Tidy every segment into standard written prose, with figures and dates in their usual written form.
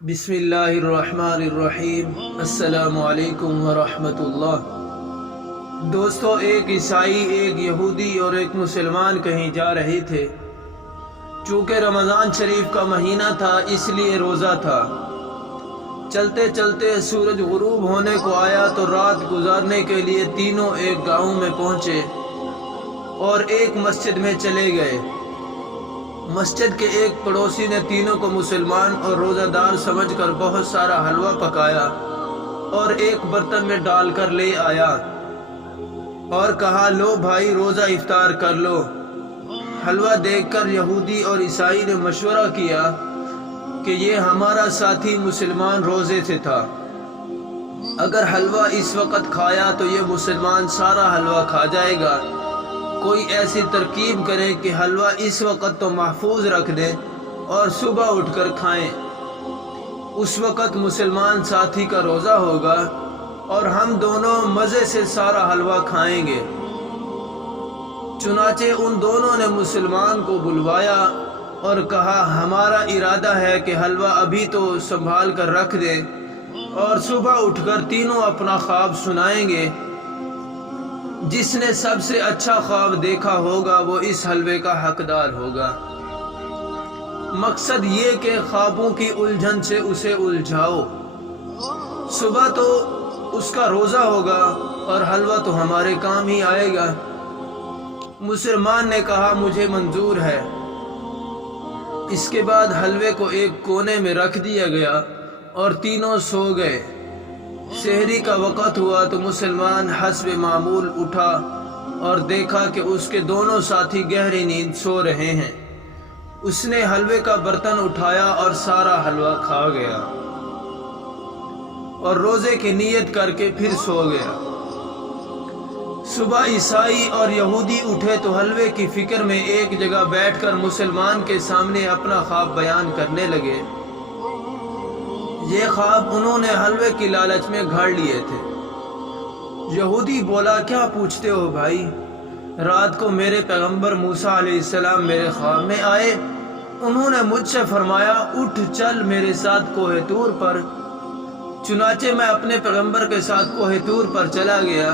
بسم اللہ الرحمن الرحیم۔ السلام علیکم ورحمۃ اللہ۔ دوستو، ایک عیسائی، ایک یہودی اور ایک مسلمان کہیں جا رہے تھے۔ چونکہ رمضان شریف کا مہینہ تھا اس لیے روزہ تھا۔ چلتے چلتے سورج غروب ہونے کو آیا تو رات گزارنے کے لیے تینوں ایک گاؤں میں پہنچے اور ایک مسجد میں چلے گئے۔ مسجد کے ایک پڑوسی نے تینوں کو مسلمان اور روزہ دار سمجھ کر بہت سارا حلوہ پکایا اور ایک برتن میں ڈال کر لے آیا اور کہا، لو بھائی، روزہ افطار کر لو۔ حلوہ دیکھ کر یہودی اور عیسائی نے مشورہ کیا کہ یہ ہمارا ساتھی مسلمان روزے سے تھا، اگر حلوہ اس وقت کھایا تو یہ مسلمان سارا حلوہ کھا جائے گا۔ کوئی ایسی ترکیب کرے کہ حلوہ اس وقت تو محفوظ رکھ دیں اور صبح اٹھ کر کھائیں، اس وقت مسلمان ساتھی کا روزہ ہوگا اور ہم دونوں مزے سے سارا حلوہ کھائیں گے۔ چنانچہ ان دونوں نے مسلمان کو بلوایا اور کہا، ہمارا ارادہ ہے کہ حلوہ ابھی تو سنبھال کر رکھ دیں اور صبح اٹھ کر تینوں اپنا خواب سنائیں گے۔ جس نے سب سے اچھا خواب دیکھا ہوگا وہ اس حلوے کا حقدار ہوگا۔ مقصد یہ کہ خوابوں کی الجھن سے اسے الجھاؤ۔ صبح تو اس کا روزہ ہوگا اور حلوہ تو ہمارے کام ہی آئے گا۔ مسلمان نے کہا، مجھے منظور ہے۔ اس کے بعد حلوے کو ایک کونے میں رکھ دیا گیا اور تینوں سو گئے۔ سحری کا وقت ہوا تو مسلمان حسب معمول اٹھا اور دیکھا کہ اس کے دونوں ساتھی گہری نیند سو رہے ہیں۔ اس نے حلوے کا برتن اٹھایا اور سارا حلوہ کھا گیا اور روزے کی نیت کر کے پھر سو گیا۔ صبح عیسائی اور یہودی اٹھے تو حلوے کی فکر میں ایک جگہ بیٹھ کر مسلمان کے سامنے اپنا خواب بیان کرنے لگے۔ یہ خواب انہوں نے حلوے کی لالچ میں گھڑ لیے تھے۔ یہودی بولا، کیا پوچھتے ہو بھائی؟ رات کو میرے پیغمبر موسیٰ علیہ السلام میرے خواب میں آئے۔ انہوں نے مجھ سے فرمایا، اٹھ چل میرے ساتھ کوہ طور پر۔ چنانچہ میں اپنے پیغمبر کے ساتھ کوہ طور پر چلا گیا۔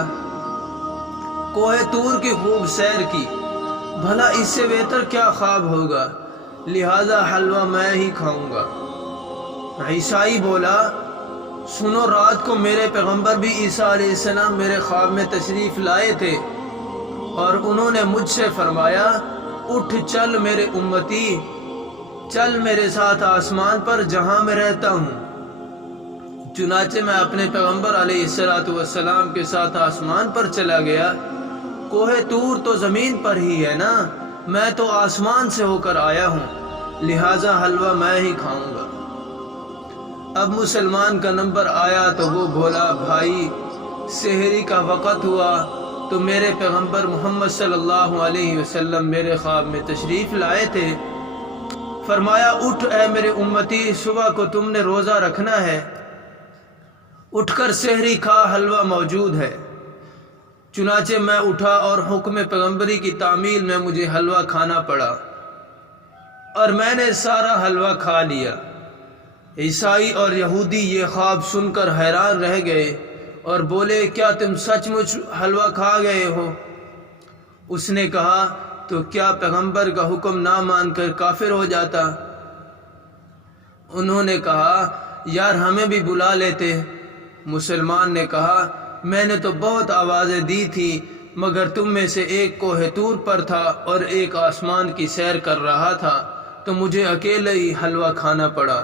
کوہ طور کی خوب سیر کی، بھلا اس سے بہتر کیا خواب ہوگا، لہذا حلوہ میں ہی کھاؤں گا۔ عیسائی بولا، سنو، رات کو میرے پیغمبر بھی عیسیٰ علیہ السلام میرے خواب میں تشریف لائے تھے اور انہوں نے مجھ سے فرمایا، اٹھ چل میرے امتی، چل میرے ساتھ آسمان پر جہاں میں رہتا ہوں۔ چنانچہ میں اپنے پیغمبر علیہ السلام کے ساتھ آسمان پر چلا گیا۔ کوہ طور تو زمین پر ہی ہے نا، میں تو آسمان سے ہو کر آیا ہوں، لہٰذا حلوہ میں ہی کھاؤں گا۔ اب مسلمان کا نمبر آیا تو وہ بولا، بھائی، سحری کا وقت ہوا تو میرے پیغمبر محمد صلی اللہ علیہ وسلم میرے خواب میں تشریف لائے تھے۔ فرمایا، اٹھ اے میرے امتی، صبح کو تم نے روزہ رکھنا ہے، اٹھ کر سحری کھا، حلوہ موجود ہے۔ چنانچہ میں اٹھا اور حکم پیغمبری کی تعمیل میں مجھے حلوہ کھانا پڑا اور میں نے سارا حلوہ کھا لیا۔ عیسائی اور یہودی یہ خواب سن کر حیران رہ گئے اور بولے، کیا تم سچ مچ حلوہ کھا گئے ہو؟ اس نے کہا، تو کیا پیغمبر کا حکم نہ مان کر کافر ہو جاتا؟ انہوں نے کہا، یار ہمیں بھی بلا لیتے۔ مسلمان نے کہا، میں نے تو بہت آوازیں دی تھی مگر تم میں سے ایک کوہ طور پر تھا اور ایک آسمان کی سیر کر رہا تھا تو مجھے اکیلے ہی حلوہ کھانا پڑا۔